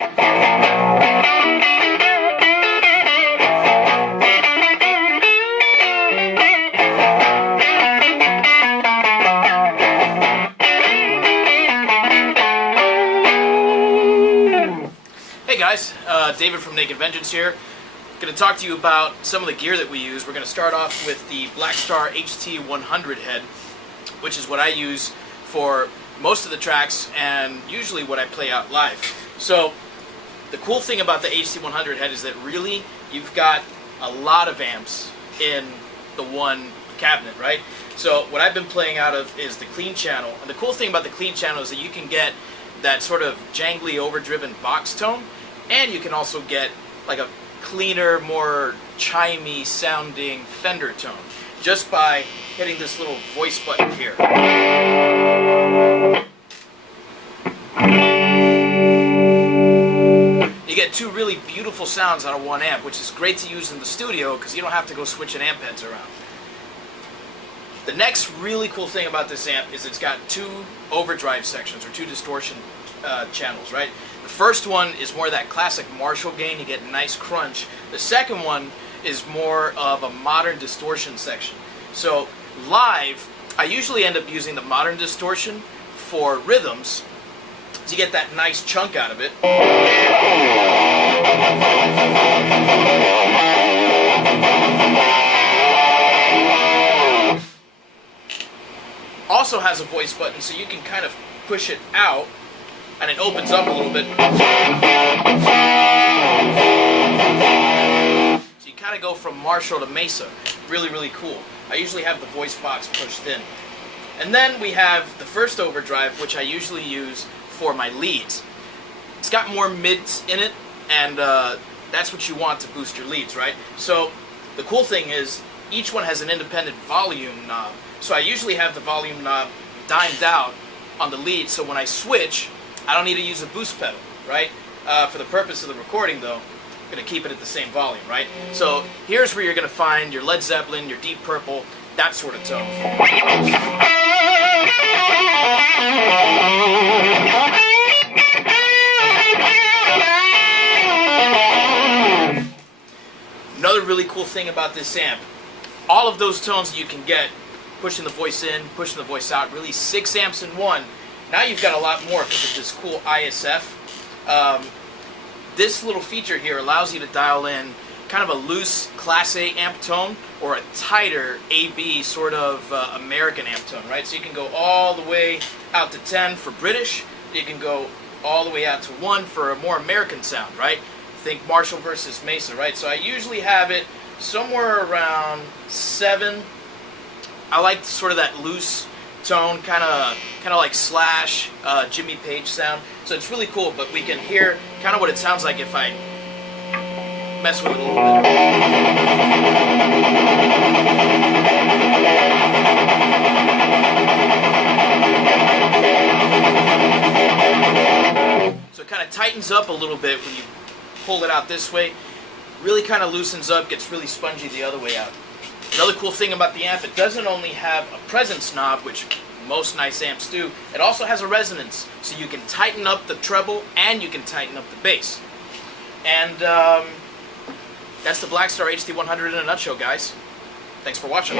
Hey guys, David from Naked Vengeance here. Going to talk to you about some of the gear that we use. We're going to start off with the Blackstar HT100H, which is what I use for most of the tracks and usually what I play out live. So the cool thing about the HT100H is that really you've got a lot of amps in the one cabinet, right? So what I've been playing out of is the clean channel. And the cool thing about the clean channel is that you can get that sort of jangly, overdriven box tone, and you can also get like a cleaner, more chimey sounding Fender tone just by hitting this little voice button here. You get two really beautiful sounds out of one amp, which is great to use in the studio because you don't have to go switching amp heads around. The next really cool thing about this amp is it's got two overdrive sections, or two distortion channels, right? The first one is more that classic Marshall gain, you get a nice crunch. The second one is more of a modern distortion section. So live, I usually end up using the modern distortion for rhythms, so you get that nice chunk out of it. Also has a voice button, so you can kind of push it out and it opens up a little bit. So you kind of go from Marshall to Mesa. Really, really cool. I usually have the voice box pushed in. And then we have the first overdrive, which I usually use for my leads. It's got more mids in it, and that's what you want to boost your leads, right? So the cool thing is each one has an independent volume knob. So I usually have the volume knob dimed out on the lead, so when I switch, I don't need to use a boost pedal, right? For the purpose of the recording, though, I'm going to keep it at the same volume, right? So here's where you're going to find your Led Zeppelin, your Deep Purple, that sort of tone. Another really cool thing about this amp, all of those tones that you can get, pushing the voice in, pushing the voice out, really 6 amps in one. Now you've got a lot more because of this cool ISF. This little feature here allows you to dial in kind of a loose Class A amp tone or a tighter AB sort of American amp tone, right? So you can go all the way out to 10 for British. You can go all the way out to 1 for a more American sound, right? Think Marshall versus Mesa, right? So I usually have it somewhere around 7. I like sort of that loose tone, kind of like Slash, Jimmy Page sound. So it's really cool, but we can hear kind of what it sounds like if I mess with it a little bit. So it kind of tightens up a little bit when you pull it out this way. Really kind of loosens up, gets really spongy the other way out. Another cool thing about the amp, it doesn't only have a presence knob, which most nice amps do, it also has a resonance. So you can tighten up the treble and you can tighten up the bass. And that's the Blackstar HT100 in a nutshell, guys. Thanks for watching.